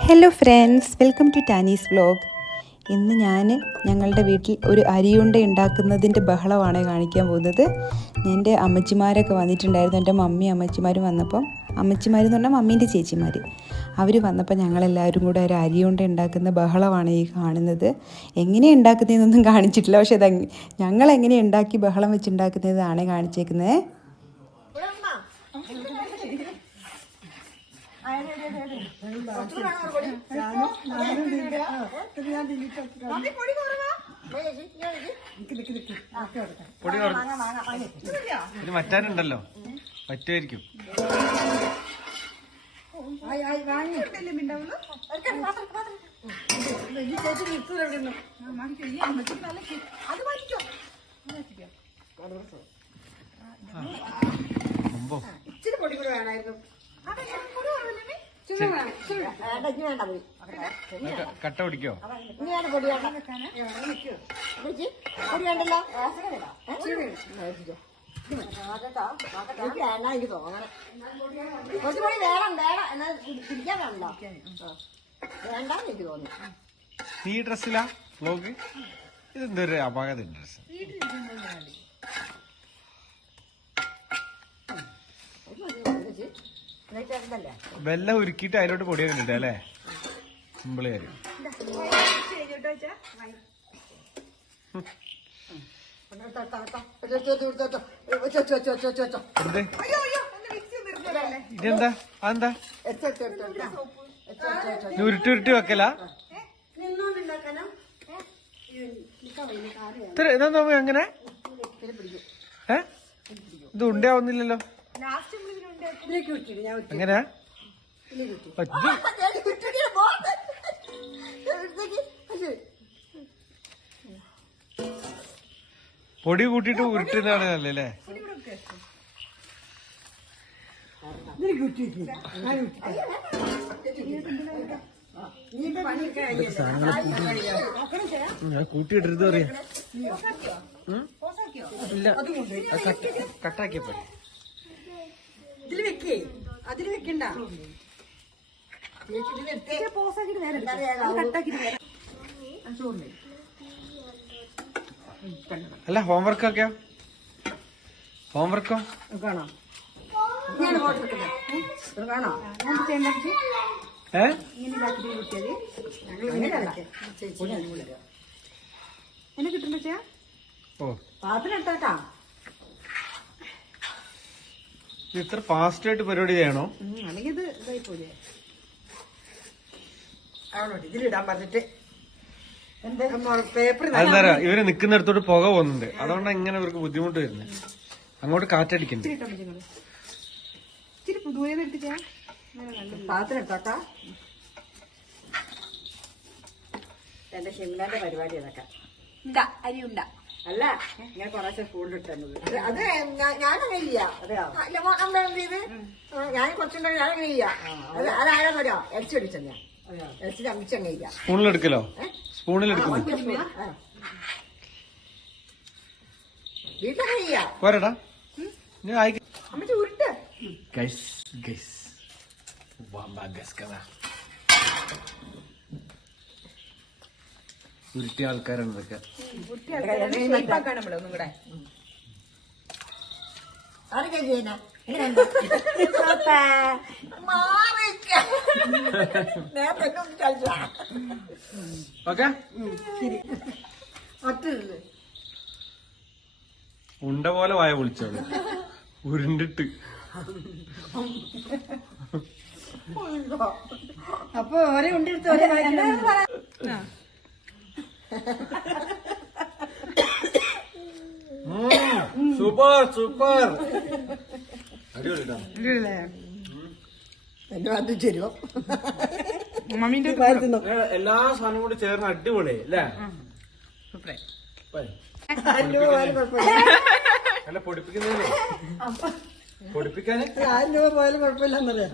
Hello friends, welcome to ടാനീസ് vlog. ഇന്ന് ഞങ്ങളുടെ വീട്ടിൽ ഒരു അരിയുണ്ട ഉണ്ടാക്കുന്നതിൻ്റെ ബഹളമാണ് കാണിക്കാൻ പോകുന്നത്. എൻ്റെ അമ്മച്ചിമാരൊക്കെ വന്നിട്ടുണ്ടായിരുന്നു. എൻ്റെ അമ്മച്ചിമാരും വന്നപ്പം, അമ്മച്ചിമാരെന്ന് പറഞ്ഞാൽ മമ്മീൻ്റെ ചേച്ചിമാർ, അവർ വന്നപ്പോൾ ഞങ്ങളെല്ലാവരും കൂടെ ഒരു അരിയുണ്ട ഉണ്ടാക്കുന്ന ബഹളമാണ് ഈ കാണുന്നത്. എങ്ങനെയാണ് ഉണ്ടാക്കുന്നതെന്നൊന്നും കാണിച്ചിട്ടില്ല, പക്ഷേ ഞങ്ങളെങ്ങനെ ഉണ്ടാക്കി ബഹളം വെച്ചുണ്ടാക്കുന്നതാണ് കാണിച്ചേക്കുന്നത്. മറ്റാരുണ്ടല്ലോ പറ്റുമായിരിക്കും. ഇച്ചിരി പൊടി കൂടെ വേണമായിരുന്നു. കട്ട പിടിക്കോ? ഇനിയാണ് പൊടി വേണ്ട. പൊടി വേണ്ടല്ലോ. എനിക്ക് തോന്നണം കുറച്ച് പൊടി വേണം. വേണം എന്നാൽ പിടിക്കാൻ വേണല്ലോ. വേണ്ടാന്ന് എനിക്ക് തോന്നുന്നു. ഈ ഡ്രസ്സിലാ വ്ലോഗ്? ഇതെന്തൊരു അപാകത ഡ്രസ്. വെള്ളം ഉരുക്കിയിട്ട് അതിലോട്ട് പൊടിയൊക്കെ ഇട്ടിട്ട് അല്ലേ? സിമ്പിള് കാര്യം. ഇതെന്താ? അതെന്താ ഉരുട്ടി വെക്കല? ഇതെന്താ അങ്ങനെ? ഇത് ഉണ്ടാവുന്നില്ലല്ലോ. എങ്ങനെയാ? പൊടി കൂട്ടിട്ട് ഉരുട്ടുന്നതാണ് നല്ലല്ലേ? കൂട്ടിയിട്ടത് പറയാ. ഇല്ല, കട്ടാക്കിയപ്പോ ഇതില് വെക്കേ, അതില് വെക്കണ്ട. അല്ല, ഹോംവർക്കൊക്കെയോ? ഹോംവർക്കോ കാണോ? കാണോ? എന്നെ കിട്ടുമ്പോ പാത്രം എടുത്താ. ഇത്ര ഫാസ്റ്റ് ആയിട്ട് പരിപാടി ചെയ്യണോ? അല്ലെങ്കിൽ ഇത് ഇതായി പോലെ അവളോട് ഇതിലിടാൻ പറഞ്ഞിട്ട് പേപ്പർ. അതെന്താ, ഇവര് നിക്കുന്നിടത്തോട്ട് പുക പോകുന്നുണ്ട്, അതുകൊണ്ടാണ് ഇങ്ങനെ ഇവർക്ക് ബുദ്ധിമുട്ട് വരുന്നത്. അങ്ങോട്ട് കാറ്റടിക്കണ്ടേ? പാത്രം എടുത്താ. എന്റെ ഷിംലാന്റെ പരിപാടി അതൊക്കെ അരി ഉണ്ട അല്ല. ഞാൻ കുറേശ്ശെ സ്കൂളിൽ തന്നത് അത് ഞാനങ്ങനെ ഇല്ല. എന്ത് ചെയ്ത് ഞാൻ കുറച്ചുണ്ടെങ്കിൽ ഞാനങ്ങനെ ചെയ്യാം. അതാരാന്നറിയോ? ഇറച്ചി ഞാൻ ഇറച്ചി അമ്മിച്ചങ്ങനെ ചെയ്യാം. സ്പൂണിലെടുക്കലോ? സ്പൂണിലെടുക്കലോ? വീട്ടിലങ്ങനെ ചെയ്യാം. പോരടാ അമ്മച്ചി ഉരുട്ട്. ഉരുട്ടിയ ആൾക്കാരാണ് ഇതൊക്കെ. ഒന്നും കൂടെ ഉണ്ട പോലെ വായ പൊളിച്ചോളൂ ഉരുണ്ടിട്ട്. അപ്പൊ ഒരേ ഉണ്ടെടുത്ത് ഒരേ സൂപ്പർ സൂപ്പർ, അടിപൊളിട്ടോ. എന്റെ അത് തരുമോ? എല്ലാ സാധനവും കൂടി ചേർന്ന് അടിപൊളി അല്ലേ? അല്ല, പൊടിപ്പിക്കുന്നതിന് 1000 രൂപ പോയാലും കുഴപ്പമില്ലെന്നറിയാം.